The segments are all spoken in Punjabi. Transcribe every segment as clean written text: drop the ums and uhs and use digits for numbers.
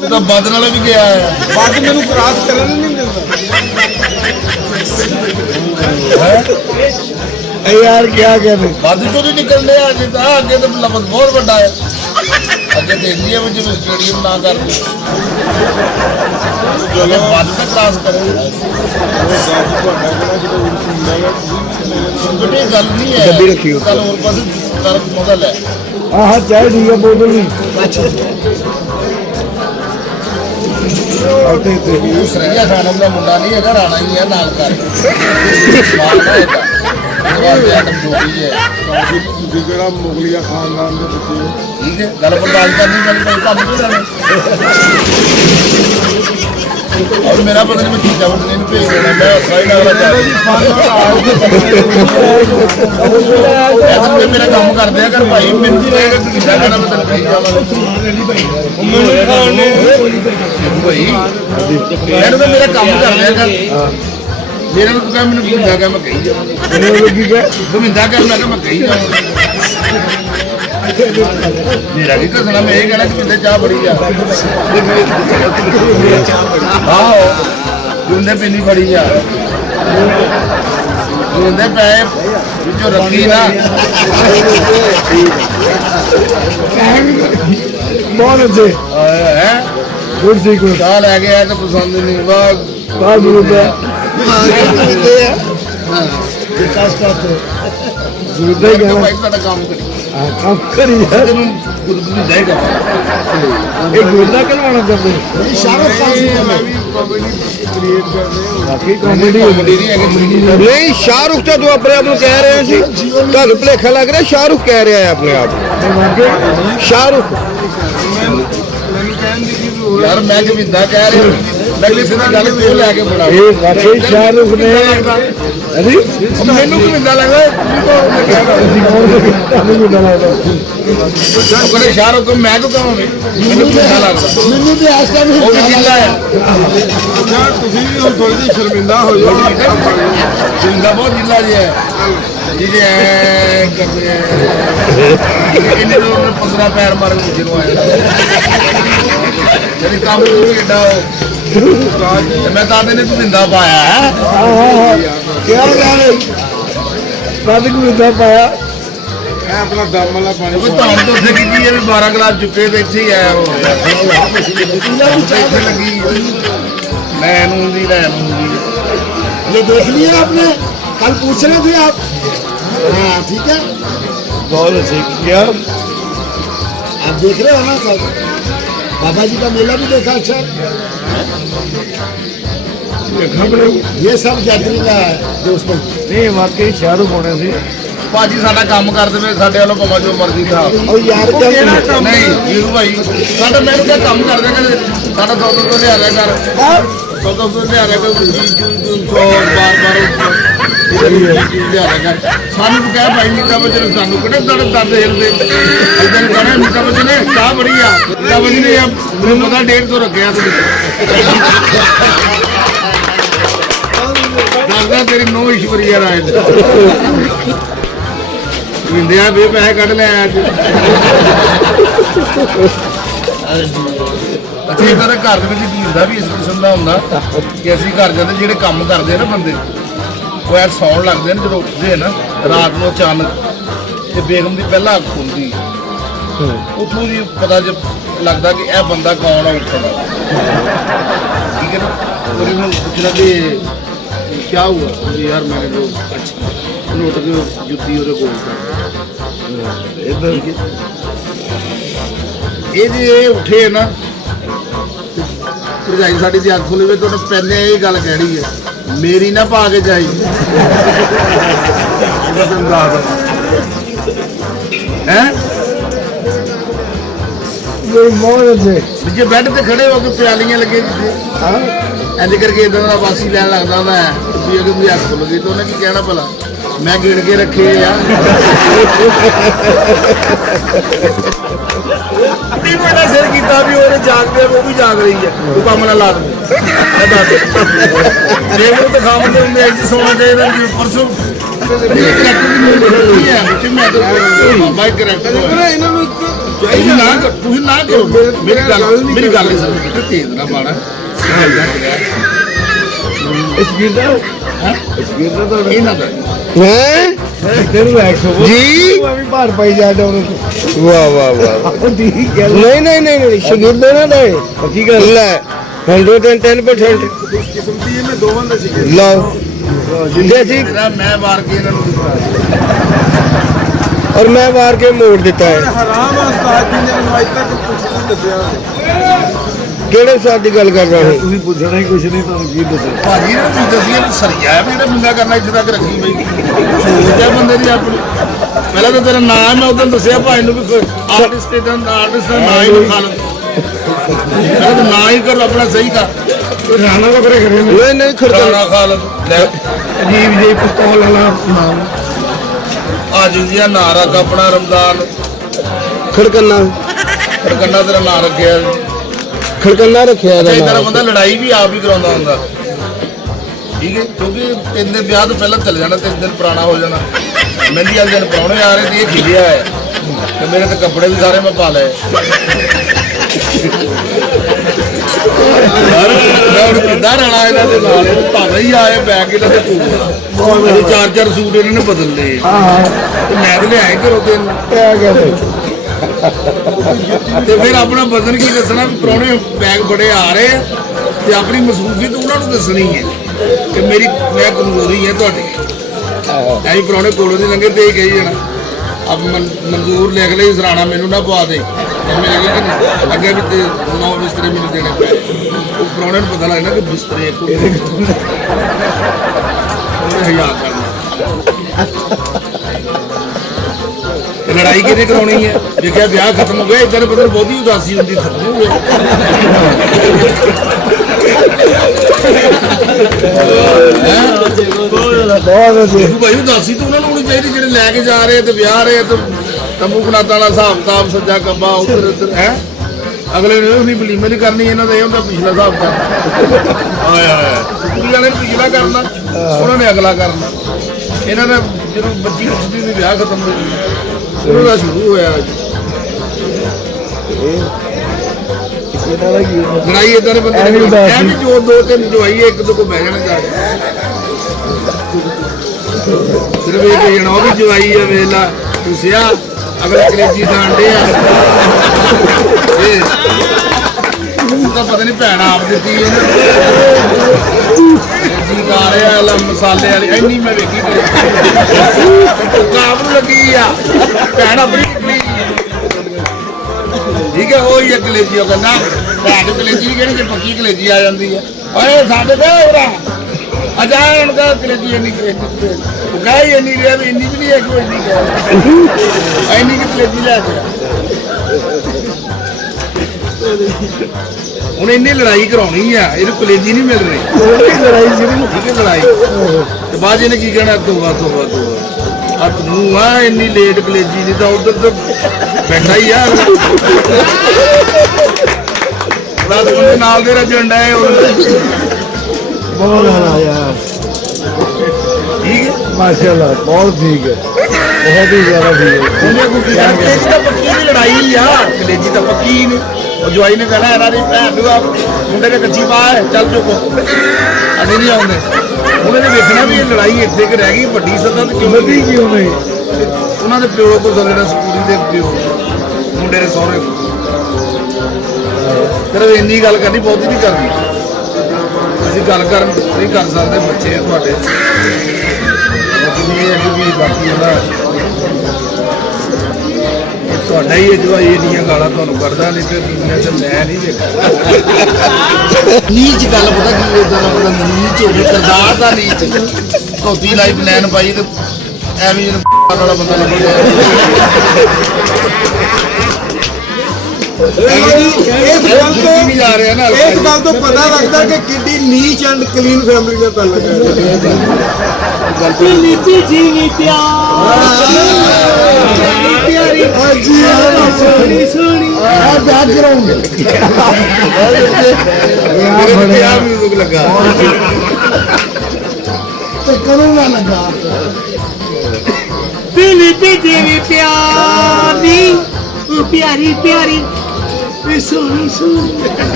ਤੂੰ ਤਾਂ ਬੰਦ ਨਾਲ ਵੀ ਗਿਆ ਹੈ ਬਾਕੀ ਮੈਨੂੰ ਕ੍ਰਾਸ ਕਰਨ ਨਹੀਂ ਦਿੰਦਾ यार क्या कहते ਬੰਦ ਤੋਂ ਨਹੀਂ ਨਿਕਲਦੇ ਅੱਜ ਤਾਂ ਅੱਗੇ ਤਾਂ ਲਫ਼ਜ਼ ਬਹੁਤ ਵੱਡਾ ਹੈ ਅੱਗੇ ਤੇ ਇੰਡੀਆ ਵਿੱਚ ਜਿਵੇਂ ਸਟੇਡੀਅਮ ਨਾ ਕਰਦੇ ਜਦੋਂ ਬੰਦ ਤਾਂ ਕਲਾਸ ਕਰੇ ਬੇਟੇ ਗੱਲ ਨਹੀਂ ਹੈ ਡੱਬੀ ਰੱਖੀ ਹੋ। ਗੱਲ ਹੋਰ ਪਾਸੇ ਕਰ ਮੋਦਲ ਹੈ हाँ हाँ चाय ठीक है बोतल नहीं ਉਹ ਸਰਈਆ ਖਾਨਮ ਦਾ ਮੁੰਡਾ ਨਹੀਂ ਹੈਗਾ ਰਾਣਾ ਹੀ ਹੈ ਨਾਲ ਕਰ ਮਾਲ ਨਾ ਹੈਗਾ ਉਹਦਾ ਆਟਮ ਜੋਗੀ ਹੈ ਜਿਹੜਾ ਮੁਗਲਿਆ ਖਾਨਦਾਨ ਦੇ ਬੱਚੇ ਠੀਕ ਹੈ ਗੱਲ ਬਰਦਾਸ਼ਤ ਕਰਨੀ ਚਾਹੀਦੀ ਕੋਈ ਕੰਮ ਨਹੀਂ ਕਰਨਾ ਔਰ ਮੇਰਾ ਪਤਾ ਨਹੀਂ ਮੈਂ ਕੀ ਜਾਵਣ ਇਹਨੂੰ ਭੇਜ ਦੇਣਾ ਮੈਂ ਸਾਈ ਨਾਲ ਜਾ ਮੇਰਾ ਕੰਮ ਕਰਦੇ ਆ ਕਰ ਭਾਈ ਮੈਨੂੰ ਕਹੇਗਾ ਕਿ ਕਿੱਦਾਂ ਕਰਨਾ ਮੈਂ ਤੈਨੂੰ ਭੇਜ ਜਾਵਾਂਗਾ ਮੈਨੂੰ ਖਾਣੇ ਭਾਈ ਯਾਰ ਤਾਂ ਮੇਰਾ ਕੰਮ ਕਰਦੇ ਆ ਕਰ ਮੇਰਾ ਨੂੰ ਕਹੇ ਮੈਨੂੰ ਭੁੰਦਾ ਕਿ ਮੈਂ ਕਹੀ ਜਾਵਾਂਗਾ ਭੁੰਦਾ ਕਰ ਮੈਂ ਕਿ ਮੈਂ ਕਹੀ ਜਾਵਾਂਗਾ ਮੇਰਾ ਕੀ ਕਸਣਾ ਮੈਂ ਇਹ ਕਹਿਣਾ ਕਿ ਕਿਤੇ ਚਾਹ ਬੜੀ ਆ ਆਹੋ ਜੁੰਦੇ ਪੀਣੀ ਬੜੀ ਆ ਜੁੰਦੇ ਪੈ ਵਿੱਚੋਂ ਰੱਖੀ ਨਾ बहुत अच्छे ਹੈ गुड सीक्वेंस ਚਾਹ ਲੈ ਕੇ ਆਇਆ ਤਾਂ ਪਸੰਦ ਨਹੀਂ ਵਾਹ बहुत रुपया गुरुदा ही ਭਾਈ ਤੁਹਾਡਾ ਕੰਮ ਕਰੀ काम करी यार ਤੈਨੂੰ ਗੁਰਦੁਆਰੇ ਜਾਏਗਾ एक गुरुदा करवाना चाहते हैं ਸ਼ਾਹਰੁਖ ਖਾਨ ਮੈਂ ਵੀ ਕਾਮੇਡੀ ਕ੍ਰੀਏਟ ਕਰਦੇ ਹਾਂ बाकी कॉमेडी ਕਮੇਡੀ ਨਹੀਂ ਹੈਗੀ ਨਹੀਂ ਸ਼ਾਹਰੁਖ ਤਾਂ ਤੂੰ ਆਪਣੇ ਆਪ ਨੂੰ ਕਹਿ ਰਹੇ ਸੀ ਤੁਹਾਨੂੰ ਭੁਲੇਖਾ ਲੱਗ ਰਿਹਾ ਸ਼ਾਹਰੁਖ ਕਹਿ ਰਿਹਾ ਹੈ ਆਪਣੇ ਆਪ ਸ਼ਾਹਰੁਖ ਮੈਨੂੰ ਕਹਿਣ ਦੀ ਕੀ ਜ਼ਰੂਰਤ ਯਾਰ ਮੈਂ ਕਿ ਵਿੰਦਾ ਕਹਿ ਰਿਹਾ ਮੈਂ ਕਿਸੇ ਨਾਲ ਗੱਲ ਕਿਉਂ ਲੈ ਕੇ ਬਣਾ ये वाकई शाहरुख ने अरे ਮੈਨੂੰ ਕਿ ਵਿੰਦਾ ਲੱਗਦਾ ਤੁਸੀਂ ਤਾਂ ਮੈਂ ਕਹਿ किसी और को कितना नहीं डाला था ਰਿਹਾ ਉਹ ਕਹਿੰਦੇ ਸ਼ਾਹਰੁਖ ਤੋਂ ਮੈਂ ਕਿਉਂ ਕਹਾਂ ਮੈਨੂੰ ਕਿੰਨਾ ਲੱਗਦਾ मैंने भी आज का ਉਹ ਵੀ ਜਿੰਦਾ ਆ ਯਾਰ ਤੁਸੀਂ ਵੀ ਹੁਣ ਥੋੜੀ ਜਿਹੀ ਸ਼ਰਮਿੰਦਾ ਹੋ ਜਾਓ ਜਿੰਦਾ ਬਹੁਤ ਜਿੰਦਾ ਜੀ ਹੈ ਜਿਹਦੇ ਐ ਕਰਦੇ ਇਹਨੇ ਤੋਂ 15 ਪੈਰ ਮਾਰ ਕੇ ਜਿਹਨੂੰ ਆਇਆ ਜਿਹੜੀ ਕੰਮ ਨੂੰ ਏਡਾ ਤੇ ਮੈਂ ਤਾਂ ਨੇ ਤੂੰ ਵਿੰਦਾ ਪਾਇਆ ਹੈ क्या यार बात को इतना पाया ਇਹ ਆਪਣਾ ਦਮ ਵਾਲਾ ਪਾਣੀ ਕੋਈ ਤਾਂ ਤੋਂ ਉੱਥੇ ਕੀ ਹੈ ਵੀ 12 ਗਲਾਸ ਚੁੱਕੇ ਤੇ ਇੱਥੇ ਹੀ ਆਇਆ ਉਹ ਇੱਥੇ ਲੱਗੀ ਲੈ ਨੂੰ ਦੀ ये देख लिया आपने कल पूछ रहे थे आप हाँ ठीक है ਬਹੁਤ ਅੱਛੇ क्या आप देख रहे हो ना सर बाबा जी का मेला भी देखा अच्छा ये सब गैदरिंग है दोस्तों नहीं वाकई शाहरुख होने से ਭਾਜੀ ਸਾਡਾ ਕੰਮ ਕਰ ਦੇਵੇ ਸਾਡੇ ਵੱਲੋਂ ਭਾਵੇਂ ਜੋ ਮਰਜ਼ੀ ਲਿਆ और यार क्या ਨਹੀਂ ਵੀਰੂ ਭਾਈ ਸਾਡਾ ਮੈਨੂੰ ਕਿਹਾ ਕੰਮ ਕਰ ਦੇ ਕਰ ਸਾਡਾ 100 ਤੋਂ ਲਿਆ ਲਿਆ ਕਰ 100 ਤੋਂ ਲਿਆ ਲਿਆ ਕਰ ਜੀ ਬਾਰ ਲਿਆ ਲਿਆ ਕਰ ਸਾਨੂੰ ਤੂੰ ਕਹਿ ਭਾਈ ਨਿੱਕਾ ਬੱਚੇ ਨੂੰ ਸਾਨੂੰ ਕਿਹੜੇ ਦਰਦ ਹਿਲਦੇ ਇਦਾਂ ਕਹਣਾ ਨਿੱਕਾ ਬੱਚੇ ਨੇ ਚਾਹ ਬੜੀ ਆ ਨਿੱਕਾ ਬੱਚੇ ਨੇ ਮੈਨੂੰ ਪਤਾ 150 ਰੱਖਿਆ ਤੂੰ ਦੱਸਦਾ ਤੇਰੀ ਨੋ ਈਸ਼ਵਰੀਆ ਰਾਏ ਵਿੰਦਿਆ ਵੇ ਪੈਸੇ ਕੱਢ ਲੈ ਅੱਜ ਅੱਛਾ ਇਹਨਾਂ ਦੇ ਘਰ ਦੇ ਵਿੱਚ ਕੀ ਹੁੰਦਾ ਵੀ ਇਸ ਕਿਸਮ ਦਾ ਹੁੰਦਾ ਕਿ ਅਸੀਂ ਘਰ ਜਾਂਦੇ ਜਿਹੜੇ ਕੰਮ ਕਰਦੇ ਆ ਨਾ ਬੰਦੇ ਉਹ ਯਾਰ ਸੌਣ ਲੱਗਦੇ ਨੇ ਜਦੋਂ ਉੱਠਦੇ ਆ ਨਾ ਰਾਤ ਨੂੰ ਅਚਾਨਕ ਤੇ ਬੇਗਮ ਦੀ ਪਹਿਲਾਂ ਅੱਖ ਖੁੱਲਦੀ ਉੱਥੋਂ ਦੀ ਪਤਾ ਜੇ ਲੱਗਦਾ ਕਿ ਇਹ ਬੰਦਾ ਕੌਣ ਆ ਉੱਠਦਾ ਠੀਕ ਹੈ ਨਾ और इन्होंने पूछना कि क्या हुआ तो यार मैंने जो अच्छा नोट के जुत्ती और गोल इधर ये उठे ना भरजाई साड़ी की अख खुले तो पहले यही गल कहनी है मेरी ना पा के जाई है जे बैड ते खड़े हो के प्यालियां लगे इंज करके इदां दा वासी लैन लगदा मैं भी अगर मेरी अख खुल गई तो उन्हें की कहना भला मैं गिण के रखे आ मेरा सिर किया भी और जागते वो भी जाग रही है तू कम ना ला देखो तो खामते होंगे सोना चाहिए परसों करैक्टर ਤੁਸੀਂ ਨਾ ਕਰੋ ਮੇਰੀ ਗੱਲ ਨਹੀਂ ਸਮਝ ਤੇਜ਼ ਨਾ ਪਾਣਾ ਇਸ ਵੀਰ ਦਾ ਇਹਨਾਂ ਦਾ ਹੈ ਤੈਨੂੰ 100 ਜੀ ਵੀ ਭਾਰ ਪਾਈ ਜਾਂਦਾ ਉਹਨੂੰ ਵਾਹ ਵਾਹ ਵਾਹ ਠੀਕ ਹੈ ਨਹੀਂ ਸ਼ਗਿਰਦ ਨਾ ਦੇ ਕੀ ਗੱਲ ਲੈ 110% ਕਿਸਮ ਦੀ ਇਹਨੇ ਦੋਵਾਂ ਦੇ ਸੀਗੇ ਲਓ ਜੈਸੀ ਮੇਰਾ ਮੈਂ ਵਾਰ ਕੇ ਇਹਨਾਂ ਨੂੰ और मैं मार के मोड़ देता है ਹਰਾਮ ਆ ਉਸਤਾਦ ਜੀ ਨੇ ਮੈਨੂੰ ਅੱਜ ਤੱਕ ਕੁਝ ਨਹੀਂ ਦੱਸਿਆ केड़े साथ की गल कर रहा हूँ ਤੁਸੀਂ ਪੁੱਛਣਾ ਹੀ ਕੁਛ ਨਹੀਂ ਤੁਹਾਨੂੰ ਕੀ ਦੱਸਾਂ ਭਾਜੀ ਨੇ ਤੁਸੀਂ ਦੱਸਿਆ ਵੀ ਸਰੀਆ ਹੈ ਵੀ ਜਿਹੜਾ ਬੰਦਾ ਕਰਨਾ ਇੱਥੇ ਤੱਕ ਰੱਖੀ ਬਈ ਸੋਚ ਹੈ ਬੰਦੇ ਦੀ ਆਪਣੀ ਪਹਿਲਾਂ ਤਾਂ ਤੇਰਾ ਨਾਮ ਮੈਂ ਉਦੋਂ ਦੱਸਿਆ ਭਾਈ ਨੂੰ ਵੀ ਆਰਟਿਸਟ ਦਾ ਨਾਂ ਹੀ ਲਿਖਾ ਲਓ ਪਹਿਲਾਂ ਤਾਂ ਨਾਂ ਹੀ ਕਰ ਆਪਣਾ ਸਹੀ ਕਰ ਰਾਣਾ ਦਾ ਕਰੇ ਕਰੇ नहीं खड़का ਖਾਣਾ ਖਾ ਲਓ ਲੈ ਅਜੀਬ ਜਿਹੀ ਪਿਸਤੌਲ ਵਾਲਾ ਨਾਮ ਅੱਜ ਜੀ ਨਾਂ ਰੱਖ ਆਪਣਾ ਰਮਜ਼ਾਨ खड़कना ਖੜਕੰਨਾ ਤੇਰਾ ਨਾਂ ਰੱਖਿਆ खड़कना रखिया ਇਦਾਂ ਦਾ ਬੰਦਾ ਲੜਾਈ ਵੀ ਆਪ ਹੀ ਕਰਾਉਂਦਾ ਹੁੰਦਾ ਠੀਕ ਹੈ ਕਿਉਂਕਿ 3 ਦਿਨ ਵਿਆਹ ਤੋਂ ਪਹਿਲਾਂ ਚੱਲ ਜਾਣਾ 3 ਦਿਨ ਪੁਰਾਣਾ ਹੋ ਜਾਣਾ ਮਹਿੰਦੀ ਵਾਲੇ ਦਿਨ ਪ੍ਰਾਹੁਣੇ ਆ ਰਹੇ ਤੇ ਇਹ ਖਿਲਿਆ ਹੈ ਤੇ ਮੇਰੇ ਤੇ ਕੱਪੜੇ ਵੀ ਸਾਰੇ ਮੈਂ ਪਾ ਲਏ ਯਾਰ ਕਿੱਦਾਂ ਰਣਾ ਇਹਨਾਂ ਦੇ ਨਾਲ ਭਾਵੇਂ ਹੀ ਆਏ ਬੈਗ ਇਹਨਾਂ ਦੇ ਕੋਲ ਚਾਰ ਸੂਟ ਇਹਨਾਂ ਨੇ ਬਦਲ ਲਏ ਤੇ ਮੈਂ ਤੇ ਲਿਆਏ ਘਰੋਂ ਤਿੰਨ ਤੇ ਫਿਰ ਆਪਣਾ ਵਜ਼ਨ ਕੀ ਦੱਸਣਾ ਵੀ ਪ੍ਰਾਹੁਣੇ ਬੈਗ ਬੜੇ ਆ ਰਹੇ ਆ ਤੇ ਆਪਣੀ ਮਸਰੂਫੀਅਤ ਉਹਨਾਂ ਨੂੰ ਦੱਸਣੀ ਹੈ ਕਿ ਮੈਂ ਕਮਜ਼ੋਰੀ ਹੈ ਤੁਹਾਡੀ ਐਂ ਪ੍ਰਾਹੁਣੇ ਕੋਲੋਂ ਨਹੀਂ ਲੰਘੇ ਤੇ ਹੀ ਕਹੀ ਜਾਣਾ ਆਪ ਮਨਜ਼ੂਰ ਲਿਖ ਲਈ ਸਰਾਣਾ ਮੈਨੂੰ ਨਾ ਪਵਾ ਦੇ ਐਵੇਂ ਲੱਗੇ ਕਿ ਅੱਗੇ ਵੀ ਤੇ 9 ਬਿਸਤਰੇ ਮੈਨੂੰ ਦੇਣੇ ਪਏ ਉਹ ਪ੍ਰਾਹੁਣੇ ਨੂੰ ਪਤਾ ਲੱਗਦਾ ਕਿ ਬਿਸਤਰੇ ਇੱਕ ਉਹਨੇ ਹਯਾ ਕਰਨਾ ਲੜਾਈ ਕਿਹਨੇ ਕਰਾਉਣੀ ਹੈ ਦੇਖਿਆ ਵਿਆਹ ਖਤਮ ਹੋ ਗਿਆ ਇਦਾਂ ਦੇ ਬੰਦੇ ਨੂੰ ਬਹੁਤੀ ਉਦਾਸੀ ਹੁੰਦੀ ਖਤਮ ਹੋ ਗਿਆ ਭਾਈ ਉਦਾਸੀ ਤਾਂ ਉਹਨਾਂ ਨੂੰ ਹੋਣੀ ਚਾਹੀਦੀ ਜਿਹੜੇ ਲੈ ਕੇ ਜਾ ਰਹੇ ਤੇ ਵਿਆਹ ਰਹੇ ਤੇ ਤੰਬੂ ਕਨਾਤਾਂ ਦਾ ਹਿਸਾਬ ਕਿਤਾਬ ਸੱਜਾ ਕੱਬਾ ਉੱਧਰ ਉੱਧਰ ਹੈ ਅਗਲੇ ਨੇ ਉਹਦੀ ਬਲੀਮੇ ਨਹੀਂ ਕਰਨੀ ਇਹਨਾਂ ਦਾ ਇਹ ਹੁੰਦਾ ਪਿਛਲਾ ਹਿਸਾਬ ਕਰਨਾ ਆਇਆ ਕੁੜੀ ਵਾਲੇ ਨੇ ਪਿਛਲਾ ਕਰਨਾ ਉਹਨਾਂ ਨੇ ਅਗਲਾ ਕਰਨਾ ਇਹਨਾਂ ਦਾ ਜਦੋਂ ਬੱਚੀ ਉੱਠਦੀ ਦੀ ਵਿਆਹ ਖਤਮ ਹੋ ਗਿਆ ਸ਼ੁਰੂ ਦਾ ਸ਼ੁਰੂ ਹੋਇਆ ਲੜਾਈ ਇਦਾਂ ਦੇ ਬੰਦੇ ਨੇ ਐ ਵੀ ਜੋ 2-3 ਜਵਾਈ ਇੱਕ ਦੋ ਕੋ ਬਹਿ ਜਾਣਾ ਜਾ ਕੇ ਸਿਰਫ ਇਹ ਕਹੀ ਜਾਣਾ ਉਹ ਵੀ ਜਵਾਈ ਆ ਵੇਲਾ ਤੁਸਿਆ ਅਗਲੇ ਕਲੇਜੀ ਖਾਂਡੇ ਆ ਇਹ ਤਾਂ ਪਤਾ ਨਹੀਂ ਭੈਣ ਆਪ ਦਿੱਤੀ ਇਹਨੇ ਜੀ ਗਾ ਰਿਹਾ ਲਾ ਮਸਾਲੇ ਵਾਲੀ ਇੰਨੀ ਮੈਂ ਵੇਖੀ ਕਾਬ ਨੂੰ ਲੱਗੀ ਆ ਭੈਣ ਆਪਣੀ ਠੀਕ ਹੈ ਉਹ ਹੀ ਕਲੇਜੀ ਉਹ ਕਹਿੰਦਾ ਭੈਣ ਕਲੇਜੀ ਕਿਹੜੀ ਜੇ ਪੱਕੀ ਕਲੇਜੀ ਆ ਜਾਂਦੀ ਆ ਓਏ ਸਾਡੇ ਤੇ ਹੋਰਾ ਅਜਾਣ ਦਾ ਕਲੇਜੀ ਇੰਨੀ ਕਲੇਜੀ ਉਹ ਕਹੇ ਇੰਨੀ ਰਿਹਾ ਵੀ ਇੰਨੀ ਵੀ ਨਹੀਂ ਹੈ ਕੋਈ ਇੰਨੀ ਕਹੇ ਇੰਨੀ ਕਿ ਕਲੇਜੀ ਲੈ ਕੇ ਹੁਣ ਇੰਨੀ ਲੜਾਈ ਕਰਾਉਣੀ ਆ ਇਹਨੂੰ ਕਲੇਜੀ ਨਹੀਂ ਮਿਲ ਰਹੀ ਲੜਾਈ ਸ਼ੁਰੂ ਠੀਕ ਹੈ ਲੜਾਈ ਤੇ ਬਾਅਦ ਇਹਨੇ ਕੀ ਕਹਿਣਾ ਤੋਬਾ ਆ ਤੂੰ ਆ ਇੰਨੀ ਲੇਟ ਕਲੇਜੀ ਦੀ ਤਾਂ ਉਧਰ ਤਾਂ ਬੈਠਾ ਹੀ ਆ ਬੜਾ ਬੰਦੇ ਨਾਲ ਦੇ ਰਜੰਡਾ ਹੈ ਬਹੁਤ ਆਣਾ ਯਾਰ ਠੀਕ ਹੈ ਮਾਸ਼ਾਅੱਲਾ ਬਹੁਤ ਠੀਕ ਹੈ ਬਹੁਤ ਹੀ ਜ਼ਿਆਦਾ ਠੀਕ ਹੈ ਉਹਨੇ ਕੋਈ ਯਾਰ ਕਲੇਜੀ ਤਾਂ ਪੱਕੀ ਦੀ ਲੜਾਈ ਆ ਕਲੇਜੀ ਤਾਂ ਪੱਕੀ ਨਹੀਂ ਉਹ ਜਵਾਈ ਨੇ ਕਹਿਣਾ ਇਹਨਾਂ ਦੀ ਭੈਣ ਨੂੰ ਆ ਮੁੰਡੇ ਨੇ ਕੱਚੀ ਪਾ ਚੱਲ ਚੁੱਕੋ ਅਸੀਂ ਨਹੀਂ ਆਉਂਦੇ ਉਹਨਾਂ ਨੇ ਵੇਖਣਾ ਵੀ ਇਹ ਲੜਾਈ ਇੱਥੇ ਕਿ ਰਹਿ ਗਈ ਵੱਡੀ ਸੱਦਾ ਤੇ ਕਿਉਂ ਵਧੀ ਕਿਉਂ ਨਹੀਂ ਉਹਨਾਂ ਦੇ ਪਿਓ ਕੋਲ ਚੱਲਣਾ ਸਕੂਲੀ ਦੇ ਪਿਓ ਮੁੰਡੇ ਦੇ ਸਹੁਰੇ ਸਿਰਫ ਇੰਨੀ ਗੱਲ ਕਰਨੀ ਬਹੁਤੀ ਨਹੀਂ ਕਰਨੀ ਅਸੀਂ ਗੱਲ ਕਰਨ ਨਹੀਂ ਕਰ ਸਕਦੇ ਬੱਚੇ ਆ ਤੁਹਾਡੇ ਲੇਕਿਨ ਇਹ ਹੈ ਕਿ ਵੀ ਬਾਕੀ ਉਹਦਾ ਤੁਹਾਡਾ ਹੀ ਜਵਾਈ ਇੰਨੀਆਂ ਗਾਲਾਂ ਤੁਹਾਨੂੰ ਕਰਦਾ ਨਹੀਂ ਤੇ ਦੁਨੀਆ 'ਚ ਮੈਂ ਨਹੀਂ ਵੇਖਦਾ ਨੀਚ ਗੱਲ ਪਤਾ ਕੀ ਇਦਾਂ ਦਾ ਪਤਾ ਨੀਚ ਹੋ ਗਈ ਕਰਦਾਰ ਦਾ ਨੀਚ ਧੋਤੀ ਲਾਈ ਪਲਾਨ ਪਾਈ ਤੇ ਐਵੇਂ ਜਿਹਨੂੰ ਵਾਲਾ ਬੰਦਾ ਲੱਗਦਾ ਇਸ ਗੱਲ ਤੋਂ ਪਤਾ ਲੱਗਦਾ ਕਿ ਕਿੰਨੀ ਨੀਚ ਐਂਡ ਕਲੀਨ ਫੈਮਿਲੀ ਨਾਲ ਤਾਲੁਕ ਹੈ ਨੀਤੀ ਜੀਵੀ ਪਿਆਰੀ ਹਾਂਜੀ ਸੋਹਣੀ ਸੋਹਣੀ ਆ ਬੈਕਗ੍ਰਾਉਂਡ ਮੇਰੇ ਤੇ ਆ ਮਿਊਜ਼ਿਕ ਲੱਗਾ ਤੇ ਕਦੋਂ ਨਾ ਲੱਗਾ ਨੀਤੀ ਜੀਵੀ ਪਿਆਰੀ प्यारी प्यारी वे सोनी सोनी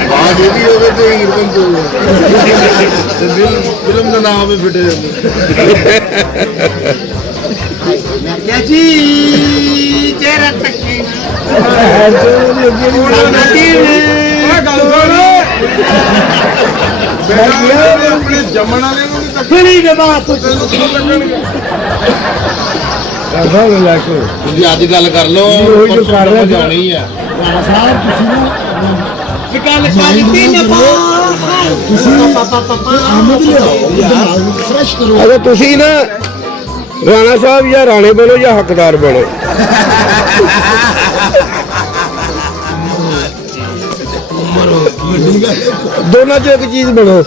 ਬਾਤ ਇਹ ਵੀ ਹੋਵੇ ਤੇ ਹੀਰ ਬੰਦੂ ਤੇ ਫਿਲਮ ਦਾ ਨਾਮ ਵੀ ਫਿੱਟ ਜਾਂਦਾ क्या जी तेरा टक्की ਆਪਣੇ ਜੰਮਣ ਵਾਲੇ ਨੂੰ ਵੀ बड़ी जमात ਐਸਾ ਲੈ ਕੇ ਤੁਸੀਂ ਅੱਜ ਗੱਲ ਕਰ ਲਓ ਉਹੀ ਤਾਂ ਕਰ ਰਿਹਾ ਸੀ। ਜਾਣੀ ਆ राणा साहब तुसी ना गल करती न ਆਮਦ ਲਿਆਓ ਦਿਮਾਗ ਫਰੈਸ਼ ਕਰੋ ਅਗਰ ਤੁਸੀਂ ਨਾ ਰਾਣਾ ਸਾਹਿਬ ਜਾਂ ਰਾਣੇ ਬਣੋ ਜਾਂ ਹੱਕਦਾਰ ਬਣੋ ਦੋਨਾਂ ਚੋਂ ਇੱਕ ਚੀਜ਼ ਬਣੋ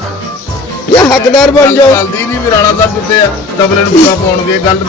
ਜਾਂ ਹੱਕਦਾਰ ਬਣ ਜਾਓ ਗੱਲ ਦੀ ਨਹੀਂ ਵੀ ਰਾਣਾ ਸਾਹਿਬ ਕਿੱਥੇ ਆ ਤਬਲੇ ਨੂੰ ਪੂਰਾ ਪਾਉਣਗੇ ਗੱਲ ਦੀ